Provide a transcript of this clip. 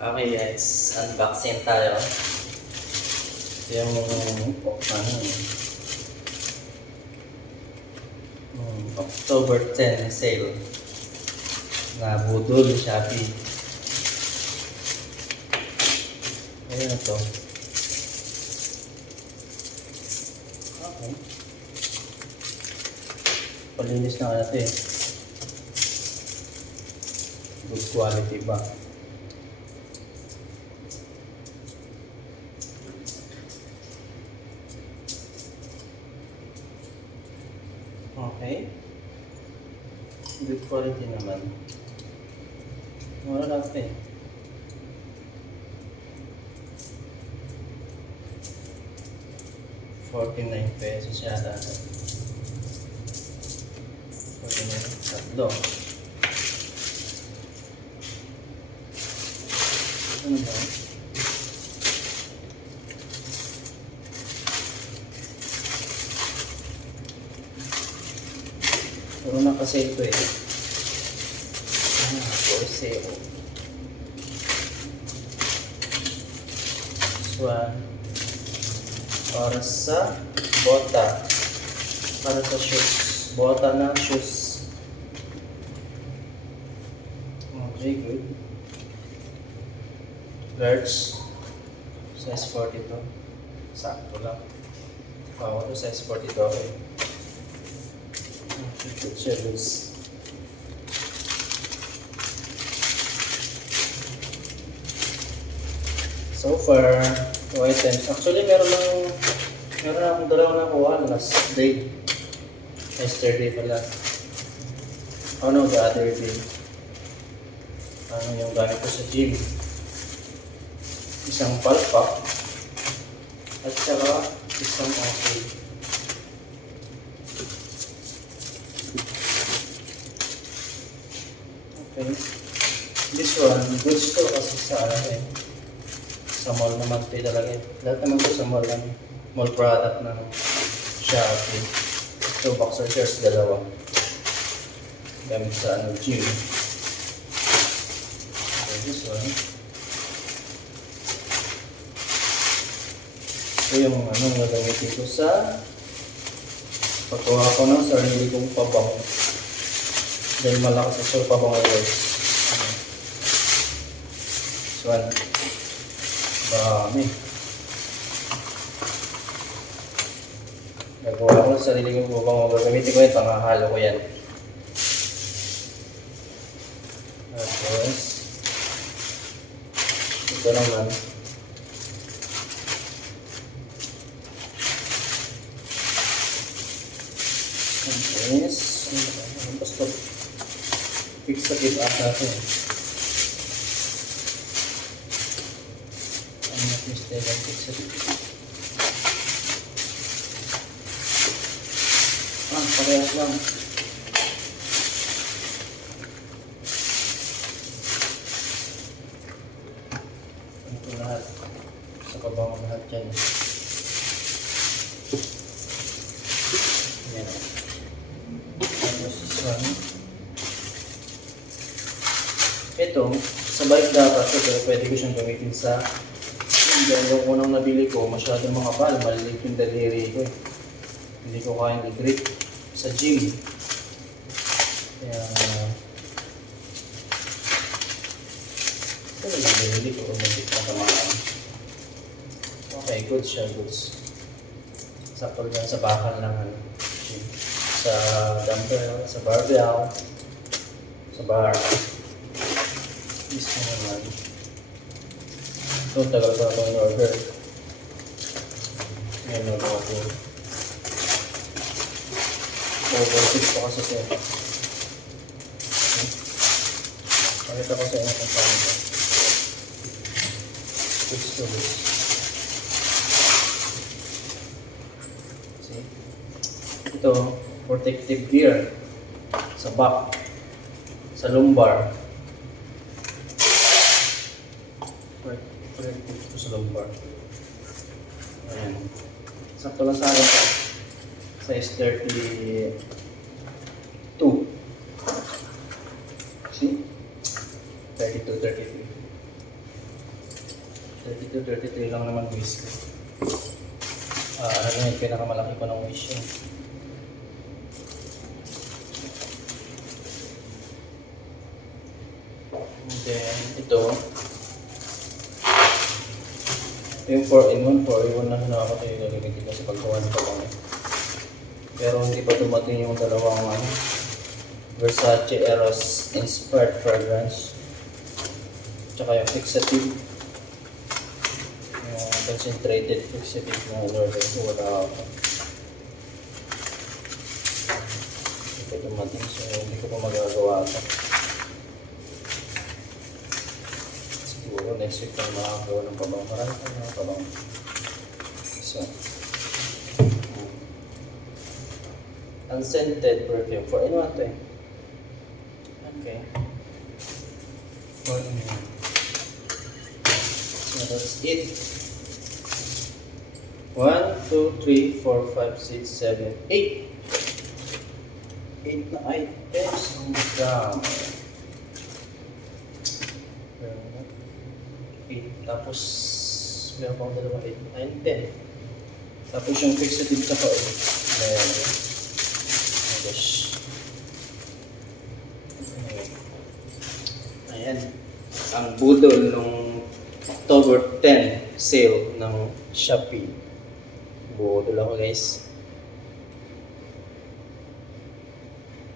Okay guys, unboxing tayo. Yung ano, hmm, October 10 sale na budol Shopee. Ayun ito. Okay. Palinis na kaya ito eh. Good quality ba? Okay. Good quality naman. Mura lang ito eh. Forty-nine pesos yata. Forty-nine. Tatlo. Ano ba? Puro na kasi ito eh. Ah, sale. This one. Para sa bota. Para sa shoes. Bota na shoes. Okay, good. Large. Size 42. Sakto lang. Wow, size 42 okay. Good service. So far, two items. Actually, meron lang, meron akong dalawa nakuha last day. Yesterday pala. Oh no, the other day. Ano yung gamit ko sa gym. Isang palpak. At saka isang okay. Okay. This one, goods to kasi sa ano eh. Sa mall naman ito talaga. Lahat naman ito sa mall lang. Mall product ng Shopee. So, boxer shorts dalawa. Gamit sa ano, gym. Okay, this one. Ito yung ano, gagamitin ko sa pagkuha ko ng sarili kong pabango. Dahil malakas sa sopa mga guys. This one. Dami. Nagawa ko ng sarili kong pabango. Gagamitin ko yan, pangahalo ko yan. Tapos, ito naman. Yes. Basta fix sa give ata ito eh. Ang mistake ang fix sa give. Parehas lang. Ito lahat. Sa kabang lahat yan. Yan. Tapos one. Ito, sa bike dapat ito, pero pwede ko siyang gamitin sa Dahil yung unang nabili ko, masyadong makapal, malilit yung daliri ko eh. Hindi ko kayang i-grip sa gym. Kaya, uh, ito lang nabili ko, umalit na tamaan. Okay, good siya, goods. Sakto lang sa bakal ng ano. Sa dumbbell, sa barbell, sa bar. This one naman. Ito, tagal ko na itong in-order. Ngayon na ako. Overfit pa kasi ito. Pakita ko sa inyo kung paano ito. Fix to this. See? Ito, protective gear sa back, sa lumbar. Protective ito sa lumbar. Ayan. Sakto lang sa akin. Size 32. See? 32, 33. 32, 33 lang naman wish ko. Ah, ano na yung pinakamalaki ko ng wish yun. And then, ito. Yung 4-in-1, 4-in-1 na hinawa ko yung gagamitin ko sa paggawa ng pabango. Pero hindi pa dumating yung dalawang ano, Versace Eros inspired fragrance. Tsaka yung fixative. Yung concentrated fixative na order ko wala ako. Hindi pa dumating so hindi ko pa magagawa ito. next week tayo makakagawa ng pabang marami tayo ng pabang ano, so unscented perfume for anyone to okay. For anyone so that's it. 1, 2, 3, 4, 5, 6, 7, 8 8 na items. Ang gamit 8. Tapos, meron pa akong dalawa 8, 9, 10. Tapos yung fixative sa kao, meron. Oh. Ayan. Ang budol ng October 10 sale ng Shopee. Budol ako guys.